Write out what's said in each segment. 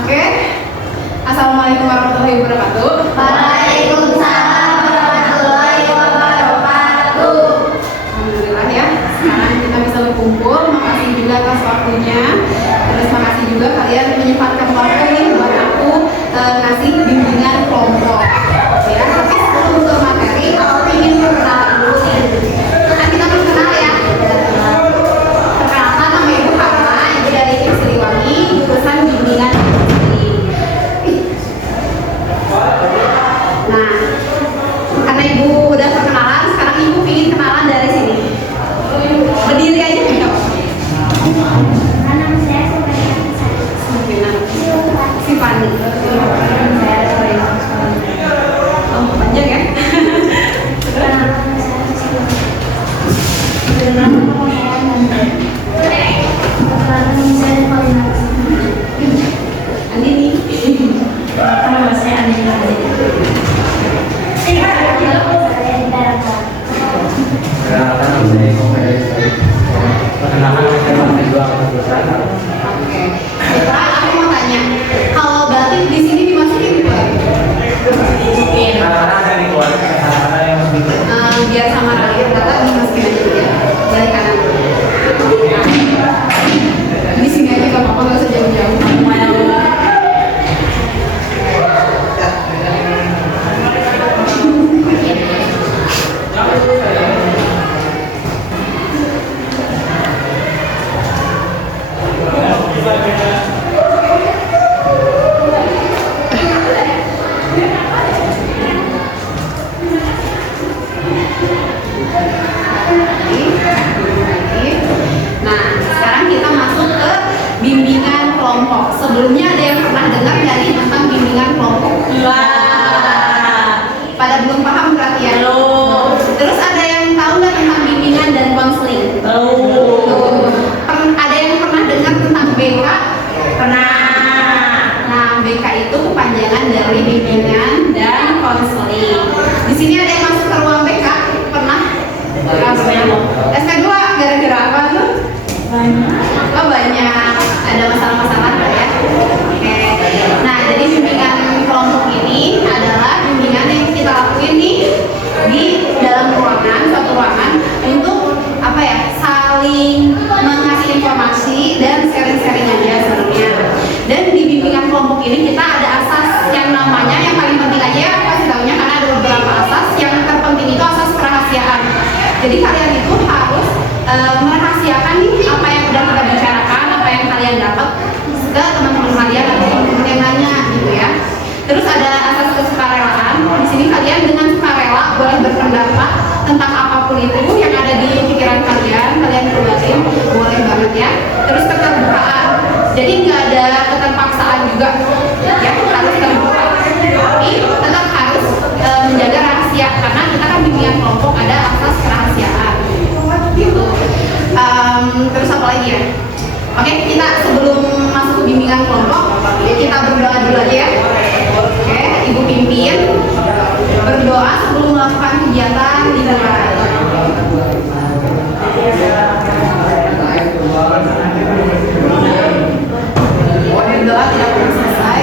Oke. Assalamualaikum warahmatullahi wabarakatuh. Waalaikumsalam warahmatullahi wabarakatuh. Alhamdulillah ya, sekarang kita bisa berkumpul. Makasih juga atas waktunya. Terus makasih juga kalian menyempatkan waktu nih buat aku ngasih bimbingan kelompok. Ya, tapi sebelum ke materi, aku ingin perkenalan dulu nih. Kan kita berkenal ya. Perkenalkan, nama Ibu Hana, Ibu dari Tim Siliwangi, jurusan bimbingan. Nah, karena Ibu udah perkenalan, sekarang Ibu ingin kenalan dari sini. Berdiri aja nih dok. Nama saya Si Fani. Oh, panjang ya. Andini. Nama saya Andini. Oke. Setelah aku mau tanya, kalau batik di sini dimasukin buat biar sama rakyat kata dimasukin aja dulu ya. Dari kanan. Di sini aja nggak apa-apa, nggak usah jauh-jauh. Nah, sekarang kita masuk ke bimbingan kelompok. Sebelumnya ada yang pernah dengar nggak nih tentang bimbingan kelompok? Pada belum paham berarti ya? Terus ada yang tahu nggak tentang bimbingan dan konseling? Ada yang pernah dengar tentang BK? Pernah. Nah, BK itu kepanjangan dari bimbingan dan konseling. Di sini ada yang masuk ke ruang BK? Pernah? SK2 gara-gara apa tuh? Oh banyak, ada masalah-masalah nggak ya? Oke. Nah, jadi bimbingan kelompok ini adalah bimbingan yang kita lakuin nih di dalam ruangan, suatu ruangan untuk apa ya? Saling mengasih informasi dan sharing-sharing aja sebenarnya. Dan di bimbingan kelompok ini kita ada asas yang namanya, yang paling penting aja ya kasih taunya, karena ada beberapa asas. Yang terpenting itu asas kerahasiaan. Jadi kalian itu harus merahasiakan nih apa yang udah kita bicarakan, apa yang kalian dapat ke teman-teman kalian atau teman-teman yang nanya gitu ya. Terus ada asas kesukarelaan. Di sini kalian dengan sukarela boleh berpendapat tentang apapun itu yang ada di pikiran kalian pribadi, boleh banget ya. Terus keterbukaan. Jadi nggak ada keterpaksaan juga ya, harus terbuka. Tapi tetap harus menjaga rahasia, karena kita kan bimbingan kelompok ada asas kerahasiaan gitu. Terus apa lagi ya? Oke, kita sebelum masuk ke bimbingan kelompok, kita berdoa dulu aja ya. Oke, Ibu pimpin berdoa sebelum melakukan kegiatan di luar. Doa tidak pernah selesai.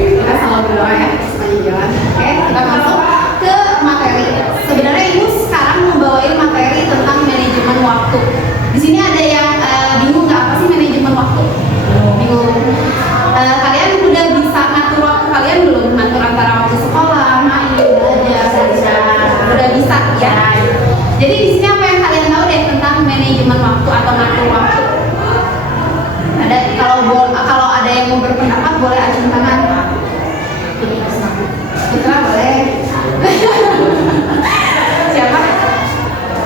Kita selalu berdoa ya sepanjang jalan. Oke, kita masuk ke materi. Sebenarnya Ibu sekarang membawain materi tentang manajemen waktu. Di sini ada yang bingung nggak apa sih manajemen waktu? Bingung. Kalian udah bisa ngatur waktu kalian belum? Ngatur antara waktu sekolah, main, belajar, udah bisa ya. Jadi di sini apa yang kalian tahu deh tentang manajemen waktu atau ngatur waktu? Ada, kalau ada yang mau berpendapat boleh acung tangan. Putra boleh. Siapa?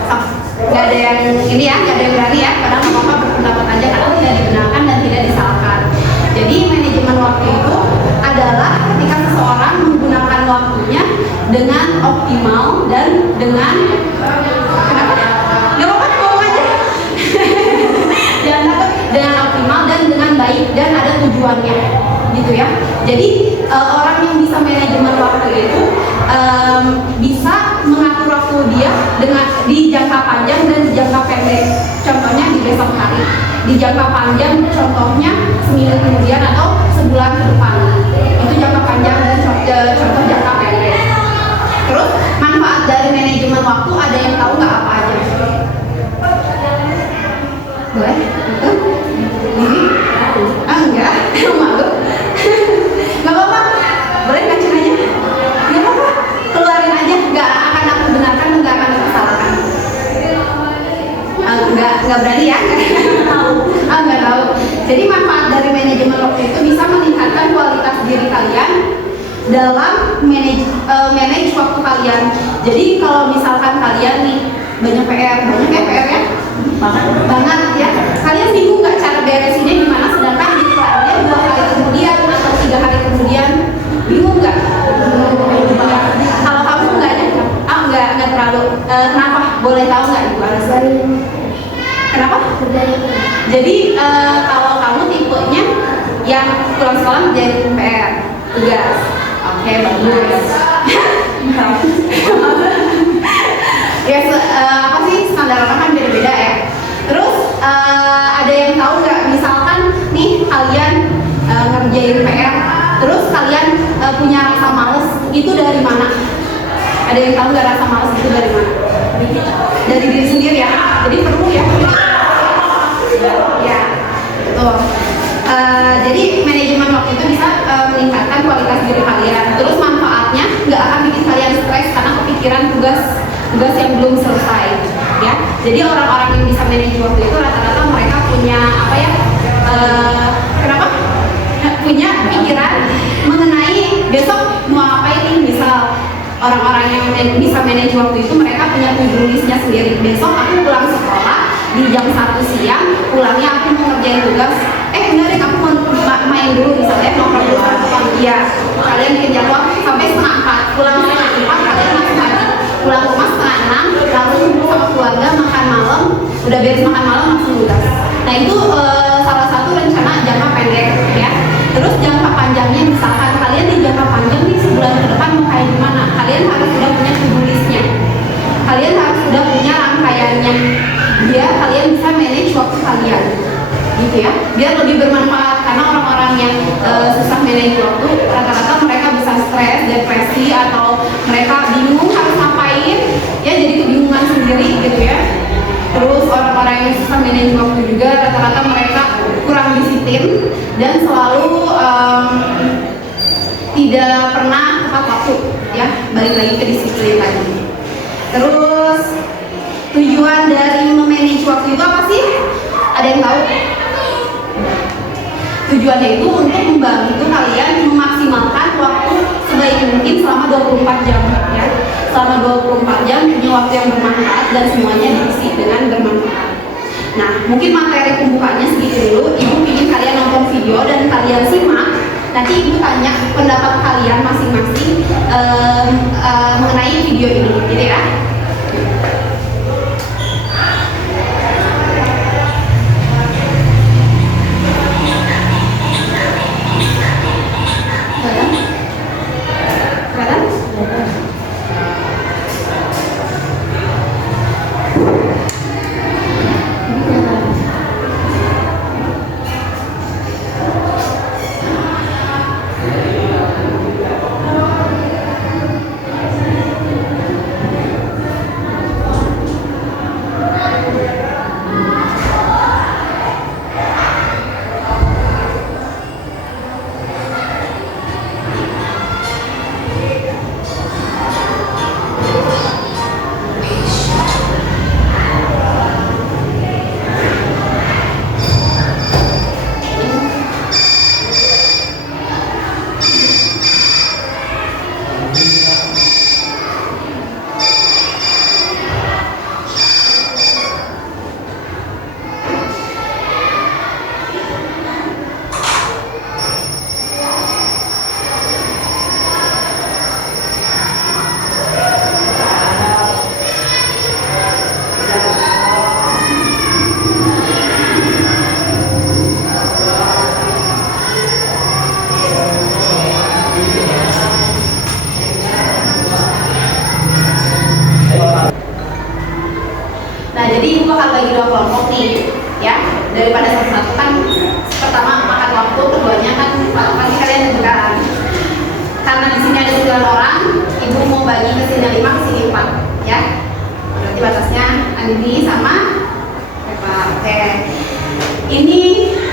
Oh, nggak ada yang ini ya, nggak ada yang berani ya. Padahal apa-apa berpendapat aja karena tidak dibenarkan dan tidak disalahkan. Jadi manajemen waktu itu adalah ketika seseorang menggunakan waktunya dengan optimal dan dengan kenapa? Nggak apa-apa, ngomong aja. Jangan takut, dengan optimal dan dengan baik dan ada tujuannya, gitu ya. Jadi orang yang bisa manajemen waktu itu bisa mengatur waktu dia dengan di jangka panjang dan di jangka pendek. Contohnya di besok hari. di jangka panjang, contohnya seminggu kemudian atau sebulan ke depan. Itu jangka panjang dan contoh jangka pendek. Terus manfaat dari manajemen waktu ada yang tahu nggak apa aja? Boleh? Itu? Ini? Enggak, malu. Nggak apa-apa, boleh kacang aja. Nggak apa-apa, keluarin aja. Nggak akan aku benarkan, nggak akan aku salahkan. Nggak berani ya? Nggak tahu. Jadi manfaat dari manajemen waktu itu bisa meningkatkan kualitas diri kalian dalam manage waktu kalian. Jadi kalau misalkan kalian nih banyak PR ya? Banget ya. Kalian bingung nggak cara beresinnya gimana? Sedangkan di kliennya 2 hari kemudian atau 3 hari kemudian, bingung nggak? Kalau kamu nggak terlalu. Kenapa? Boleh tahu nggak Ibu alasannya? Kenapa? Jadi kalau kamu tipenya yang pulang sekolah menjadi PR, tugas. Oke, bagus. Ya, apa sih, standar orang kan beda-beda ya. Terus ada yang tahu nggak, misalkan nih kalian ngerjain PR, terus kalian punya rasa males, itu dari mana? Ada yang tahu nggak rasa males itu dari mana? Dari diri sendiri ya. Jadi perlu ya. Ya, betul. Jadi manajemen waktu itu bisa meningkatkan kualitas diri kalian. Terus manfaatnya nggak akan bikin kalian stres karena kepikiran tugas yang belum selesai. Ya, jadi orang-orang yang bisa manage waktu itu rata-rata mereka punya apa ya? Kenapa? Punya pikiran mengenai besok mau apa ini. Misal orang-orang yang bisa manage waktu itu mereka punya to-do list-nya sendiri. Besok aku pulang sekolah di jam 1 siang, pulangnya aku mau ngerjain tugas. Enggak deh, aku mau main dulu misalnya, nongkrong dulu sama dia. Kalian bikin jadwal sampai setengah 4, pulang setengah 4, kalian masuk lagi. Pulang rumah setengah 6, lalu kumpul sama keluarga, makan malam, udah beres makan malam langsung tugas. Nah itu salah satu rencana jangka pendek ya. Terus jangka panjangnya, misalkan kalian di jangka panjang nih sebulan ke depan mau kayak gimana, kalian harus sudah punya to-do list-nya. Kalian harus sudah punya rangkaiannya biar kalian bisa manage waktu kalian, gitu ya, biar lebih bermanfaat. Karena orang-orang yang susah manage waktu rata-rata mereka bisa stres, depresi, atau mereka bingung harus ngapain ya, jadi kebingungan sendiri gitu ya. Terus orang-orang yang susah manage waktu juga rata-rata mereka kurang disiplin dan selalu tidak pernah tepat waktu ya, balik lagi ke disiplin tadi. Terus tujuan dari memanage waktu itu apa sih? Ada yang tahu? Tujuannya itu untuk membantu kalian memaksimalkan waktu sebaik mungkin selama 24 jam ya. Selama 24 jam punya waktu yang bermanfaat dan semuanya diisi dengan bermanfaat. Nah, mungkin materi pembukaannya segitu dulu. Ibu ingin kalian nonton video dan kalian simak. Nanti Ibu tanya pendapat kalian masing-masing mengenai video ini, gitu ya.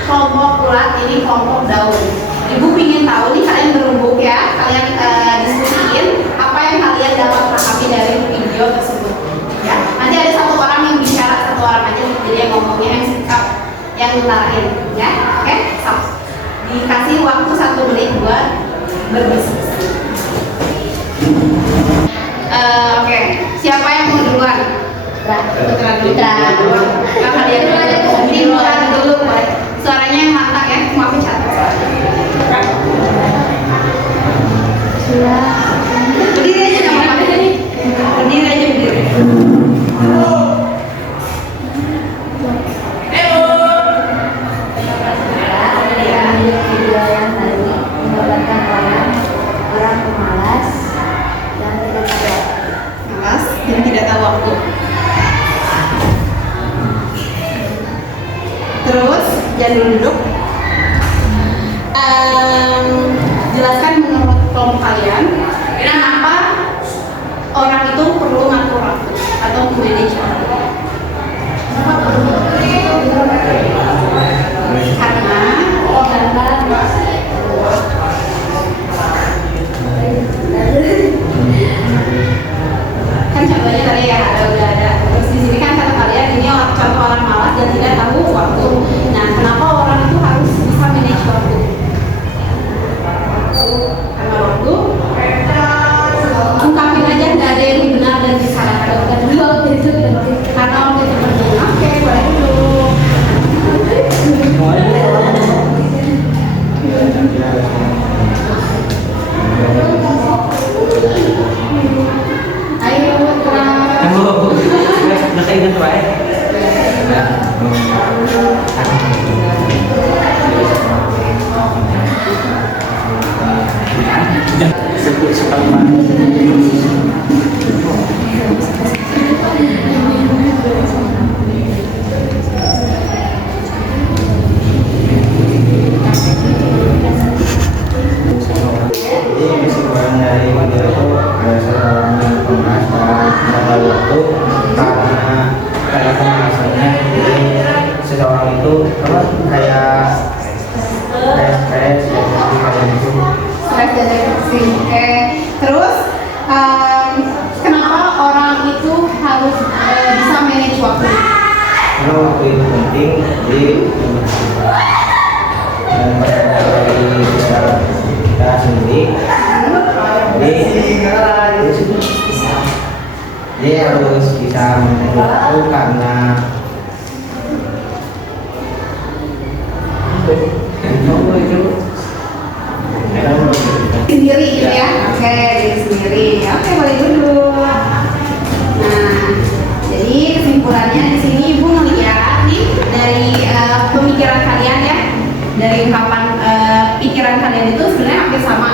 kelompok ulat, ini kelompok daun. Ibu ingin tahu nih, kalian berembuk ya, kalian diskusiin apa yang kalian dapat pahami dari video tersebut. Ya, nanti ada satu orang yang bicara, satu orang aja, jadi yang ngomongnya yang sikap, yang ngutarain, ya. Oke, so. Dikasih waktu 1 menit buat berdiskusi. Oke, siapa yang mau duluan? Putra. Nah, kalian dulu, boleh. Suaranya yang lantang ya, maafin catat. Berdiri aja, nggak apa-apa nih. Berdiri aja, berdiri. Video yang tadi menggambarkan orang pemalas dan tidak tahu. Malas dan tidak tahu waktu. Terus, jangan duduk. Jelaskan menurut kelompok kalian, kenapa orang itu perlu ngatur waktu atau manage waktu. Karena kan contohnya tadi ya udah ada. Terus di sini kan kata kalian ini contoh orang malas dan tidak tahu waktu. Nah, kenapa orang itu harus bisa manage waktu? Karena waktu ungkapin aja, nggak ada yang benar dan salah. Karena waktu itu pergi. Oke, boleh dulu. Ayo, Putra. Udah keinget baik. Sebut sekali dari video itu ada seorang pemalas dan tahu waktu karena pemalasannya. Jadi seseorang itu kayak stres dan kalian itu Stres dan depresi. Oke. Terus kenapa orang itu harus bisa manage waktu? karena waktu itu penting. Jadi dan pada dari kita sendiri, dia harus bisa menentukan waktu karena Sendiri gitu ya. Oke, diri sendiri. Oke, boleh duduk. Nah, jadi kesimpulannya di sini Ibu melihat nih dari pemikiran kalian ya, dari ungkapan pikiran kalian itu sebenarnya hampir sama.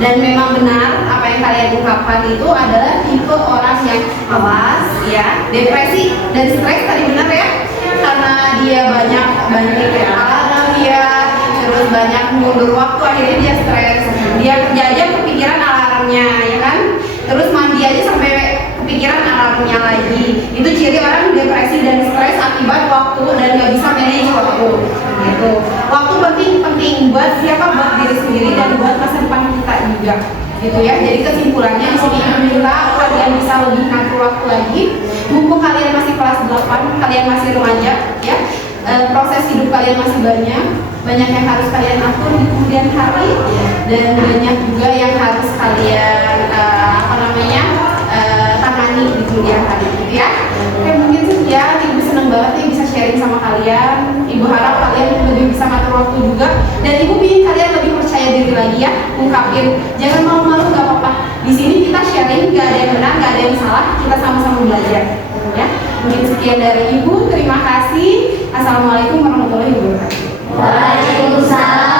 Dan memang benar apa yang kalian ungkapkan itu adalah tipe orang yang malas, ya, depresi dan stres tadi benar ya, karena dia banyak alarm dia, terus banyak mundur waktu, akhirnya dia stres. Dia kerja aja kepikiran alarmnya, ya kan? Terus mandi aja sampai kepikiran alarmnya lagi. Itu ciri orang depresi dan stres akibat waktu dan nggak bisa manage waktu. Gitu. Waktu penting buat siapa? Buat diri sendiri dan buat masa depan kita juga. Gitu ya. Jadi kesimpulannya di sini minta kalian bisa lebih ngatur waktu lagi. Mumpung kalian masih kelas 8, kalian masih remaja, ya. Proses hidup kalian masih banyak yang harus kalian atur di kemudian hari, dan banyak juga yang harus kalian tangani di kemudian hari, gitu ya. Oke, mungkin sekian. Ibu senang banget nih bisa sharing sama kalian. Ibu harap kalian lebih bisa ngatur waktu juga, dan ibu ingin kalian lebih percaya diri lagi ya, ungkapin, jangan malu-malu, nggak apa-apa. Di sini kita sharing, nggak ada yang benar, nggak ada yang salah, kita sama-sama belajar, ya. Mungkin sekian dari ibu. Terima kasih. Assalamualaikum warahmatullahi wabarakatuh. Waalaikumsalam.